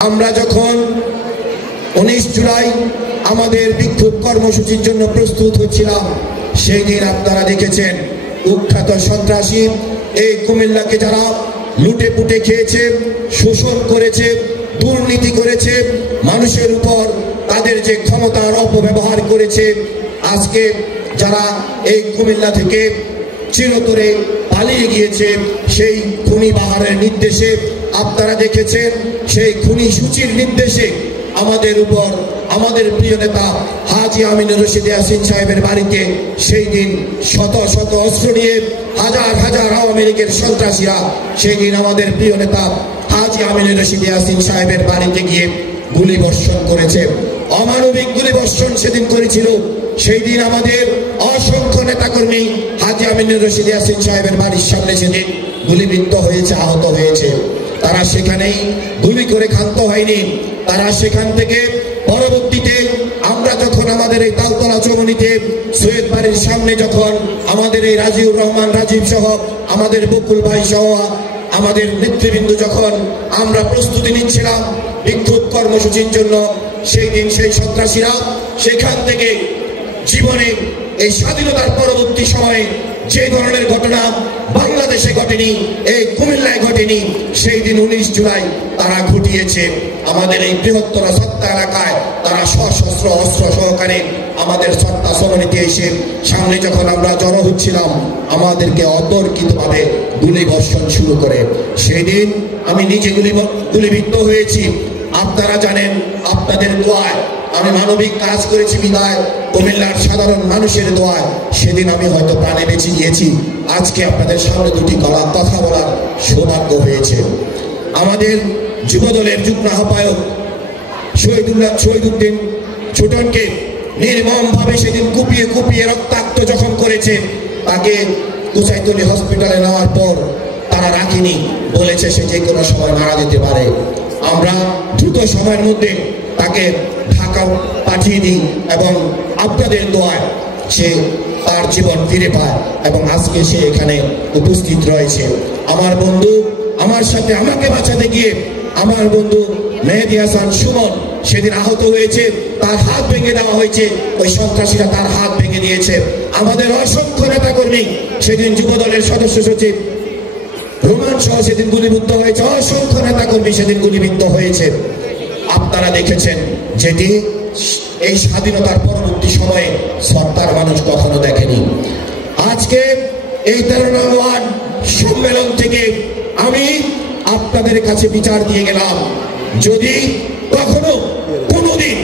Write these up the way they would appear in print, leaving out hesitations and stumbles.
আমরা যখন 19 জুলাই আমাদের বিক্ষোভ কর্মসূচির জন্য প্রস্তুত হচ্ছিলাম, সেই দিন আপনারা দেখেছেন কুখ্যাত সন্ত্রাসী এই কুমিল্লাকে যারা লুটে পুটে খেয়েছে, শোষণ করেছে, দুর্নীতি করেছে, মানুষের উপর তাদের যে ক্ষমতার অপব্যবহার করেছে, আজকে যারা এই কুমিল্লা থেকে চিরতরে পালিয়ে গিয়েছে, সেই খুনি বাহারের নির্দেশে আপনারা দেখেছেন, সেই খুনি সূচির নির্দেশে আমাদের উপর আমাদের প্রিয় নেতা হাজী আমিনুর রশিদ ইয়াসিন সাহেবের বাড়িতে সেই দিন শত শত অস্ত্র নিয়ে হাজার হাজার আওয়ামী লীগের সন্ত্রাসীরা সেই দিন আমাদের প্রিয় নেতা হাজী আমিনুর রশিদ ইয়াসিন সাহেবের বাড়িতে গিয়ে গুলি বর্ষণ করেছে। অমানবিক গুলি বর্ষণ সেদিন করেছিল। সেই দিন আমাদের অসংখ্য নেতাকর্মী হাজী আমিনুর রশিদ ইয়াসিন সাহেবের বাড়ির সামনে সেদিন গুলিবিদ্ধ হয়েছে, আহত হয়েছে। তারা সেখানেই গুলি করে ক্ষান্ত হয়নি। তারা সেখান থেকে পরবর্তীতে আমরা যখন আমাদের এই তালতলা চৌমুহনীতে সৈয়দ বাড়ির সামনে যখন আমাদের এই রাজিউর রহমান রাজীব সহ আমাদের বকুল ভাই সহ আমাদের নেতৃবৃন্দ যখন আমরা প্রস্তুতি নিচ্ছিলাম বিক্ষোভ কর্মসূচির জন্য, সেই দিন সেই সন্ত্রাসীরা সেখান থেকে জীবনে এই স্বাধীনতার পরবর্তী সময়ে যে ধরনের ঘটনা বাংলাদেশে ঘটেনি, এই কুমিল্লায় ঘটেনি, সেই দিন 19 জুলাই তারা ঘটিয়েছে। আমাদের এই বৃহত্তর সত্তা এলাকায় তারা সশস্ত্র অস্ত্র সহকারে আমাদের সত্তা চৌমুহনীতে এসে সামনে যখন আমরা জড়ো হচ্ছিলাম, আমাদেরকে অতর্কিতভাবে গুলি বর্ষণ শুরু করে। সেই দিন আমি নিজে গুলিবিদ্ধ হয়েছি। আপনারা জানেন, আপনাদের দোয়ায় আমি মানবিক কাজ করেছি বিদায়, কুমিল্লার সাধারণ মানুষের দোয়ায় সেদিন আমি হয়তো প্রাণে বেঁচে গিয়েছি। আজকে আপনাদের সামনে দুটি কথা বলার সৌভাগ্য হয়েছে। আমাদের যুবদলের যুগ্ম আহ্বায়ক শহীদুদ্দিন ছোটনকে নির্মমভাবে সেদিন কুপিয়ে কুপিয়ে রক্তাক্ত জখম করেছে। তাকে কুচাইতলী হসপিটালে নেওয়ার পর তারা রাখিনি, বলেছে সে যে কোনো সময় মারা যেতে পারে। আমরা দ্রুত সময়ের মধ্যে তাকে ঢাকা পাঠিয়ে দিই এবং আপনাদের দোয়ায় সে তার জীবন ফিরে পায় এবং আজকে সে এখানে উপস্থিত রয়েছে। আমার বন্ধু আমার সাথে আমাকে বাঁচাতে গিয়ে আমার বন্ধু মেহেদী হাসান সুমন সেদিন আহত হয়েছে, তার হাত ভেঙে দেওয়া হয়েছে, ওই সন্ত্রাসীরা তার হাত ভেঙে দিয়েছে। আমাদের অসংখ্য নেতাকর্মী সেদিন যুবদলের সদস্য সচিব রোমান সহ সেদিন গুলিবিদ্ধ হয়েছে, অসংখ্য নেতাকর্মী সেদিন গুলিবিদ্ধ হয়েছে। আপনারা দেখেছেন যেটি এই স্বাধীনতার পরবর্তী সময়ে সত্তার মানুষ কখনো দেখেনি। আজকে এই 13 নং ওয়ার্ড সম্মেলন থেকে আমি আপনাদের কাছে বিচার দিয়ে গেলাম, যদি কখনো কোনোদিন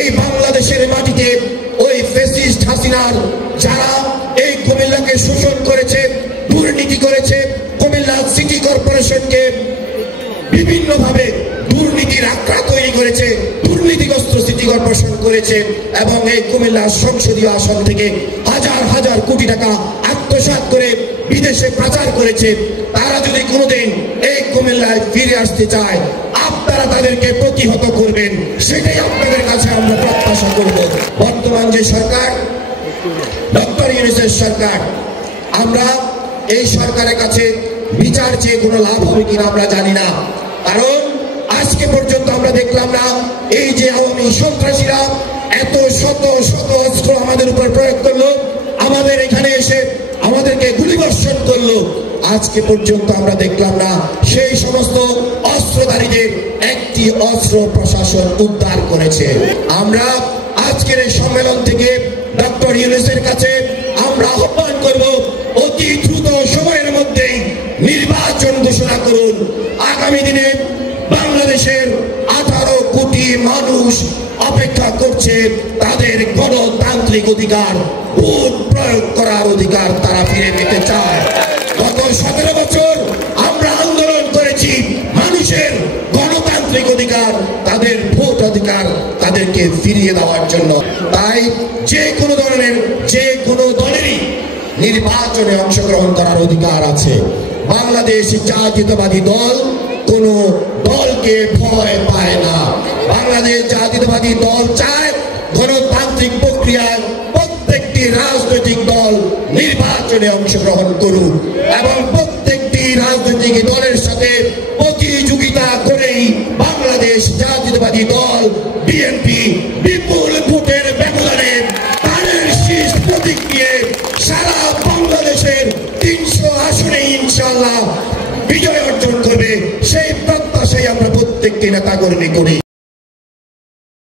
এই বাংলাদেশের মাটিতে ওই ফ্যাসিস্ট হাসিনার যারা এই কুমিল্লাকে শোষণ করেছে, দুর্নীতি করেছে, কুমিল্লা সিটি কর্পোরেশনকে বিভিন্নভাবে দুর্নীতির আখড়া তৈরি করেছে, দুর্নীতিগ্রস্ত সিটি কর্পোরেশন করেছে এবং এই কুমিল্লা সংসদীয় আসন থেকে হাজার হাজার কোটি টাকা আত্মসাৎ করে বিদেশে পাচার করেছে, তারা যদি কোনোদিন এই কুমিল্লায় ফিরে আসতে চায়, আপনারা তাদেরকে প্রতিহত করবেন, সেটাই আপনাদের কাছে আমরা প্রত্যাশা করব। বর্তমান যে সরকার, ডক্টর ইউনূসের সরকার, আমরা এই সরকারের কাছে বিচার চেয়ে কোনো লাভ হবে কিনা আমরা জানি না। কারণ আজকে পর্যন্ত আমরা দেখলাম না এই যে আওয়ামী সন্ত্রাসীরা এত শত শত অস্ত্র আমাদের উপর প্রয়োগ করলো, আমাদের এখানে এসে আমাদেরকে গুলিবর্ষণ করলো, আজকে পর্যন্ত আমরা দেখলাম না সেই সমস্ত অস্ত্রধারীদের একটি অস্ত্র প্রশাসন উদ্ধার করেছে। আমরা আজকের এই সম্মেলন থেকে ডক্টর ইউনূসের কাছে আমরা আহ্বান করব, অতি দ্রুত সময়ের মধ্যেই নির্বাচন ঘোষণা করুন। আগামী দিনে বাংলাদেশের 18 কোটি মানুষ অপেক্ষা করছে, তাদের গণতান্ত্রিক অধিকার, ভোট প্রয়োগ করার অধিকার তারা ফিরে পেতে চায়। গত 17 বছর আমরা আন্দোলন করেছি মানুষের গণতান্ত্রিক অধিকার, তাদের ভোট অধিকার তাদেরকে ফিরিয়ে দেওয়ার জন্য। তাই যে কোনো ধরনের যে কোনো দলেরই নির্বাচনে অংশগ্রহণ করার অধিকার আছে। বাংলাদেশ জাতীয়তাবাদী দল কোন দলকে ভয় পায় না। বাংলাদেশ জাতীয়তাবাদী দল চায় গণতান্ত্রিক প্রক্রিয়ায় প্রত্যেকটি রাজনৈতিক দল নির্বাচনে অংশগ্রহণ করুক এবং প্রত্যেকটি রাজনৈতিক দলের সাথে প্রতিযোগিতা করেই বাংলাদেশ জাতীয়তাবাদী দল বিএনপি বিপুল ভোটের ব্যবধানে ধানের শীষ প্রতীক নিয়ে সারা বাংলাদেশের 300 আসনে ইনশাআল্লাহ বিজয় অর্জন করবে, সেই প্রত্যাশাই আমরা প্রত্যেকটি নেতাকর্মী করি।